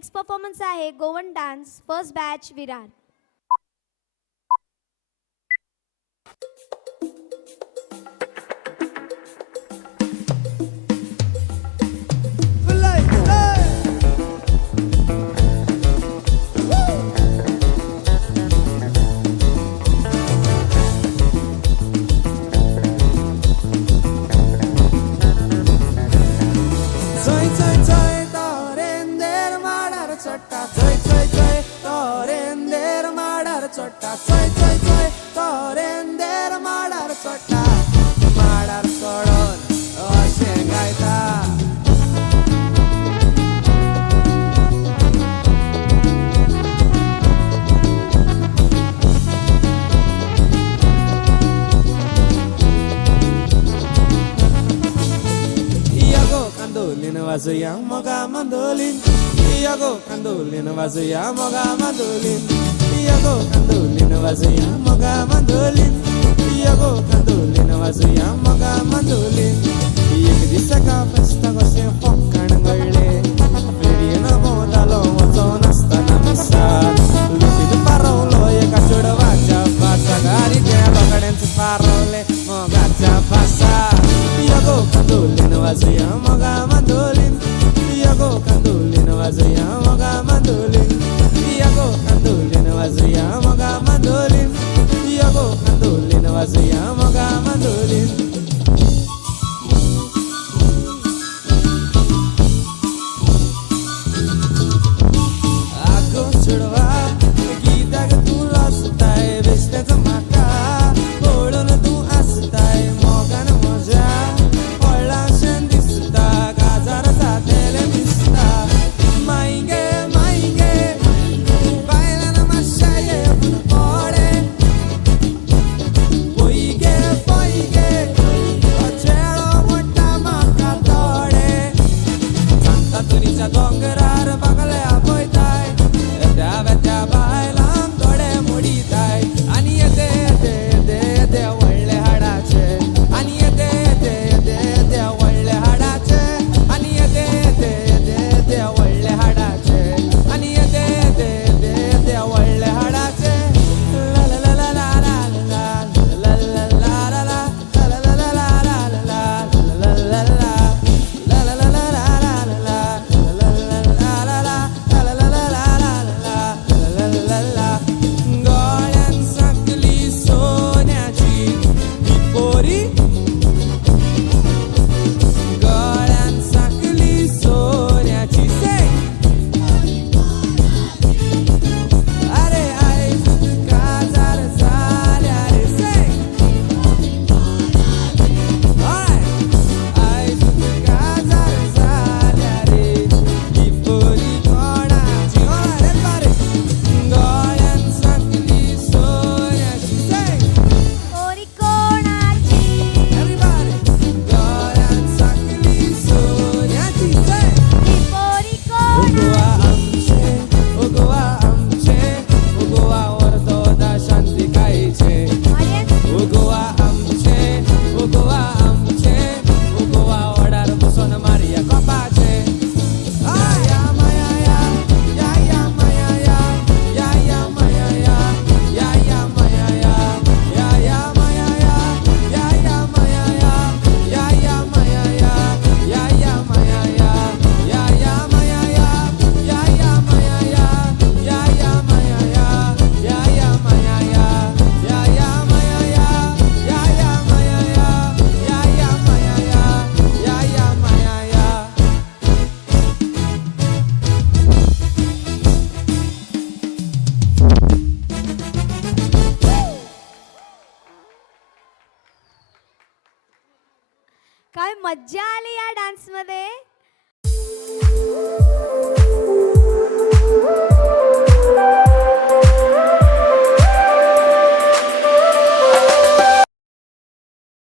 Next performance आहे Goan dance first batch Virar. Wazuya moga mandolin, Iago candolin, wazuya moga mandolin, Iago candolin, wazuya moga mandolin, Iago candolin, wazuya moga mandolin. एक दिसका फesta कशे फक्कण गळले, fair and मोदालो वचोन आसतना मिसाल, लुटीत पारवलो एका चेडवाच्या fossa, गारी त्या लोकड्यांचे पारवले मोगाच्या fossa. Iago candolin, wazuya moga mandolin, Iago candolin, wazuya moga mandolin, Iago candolin, wazuya moga mandolin, Iago candolin, wazuya moga mandolin. काय मज्जा आली या डान्स मध्ये.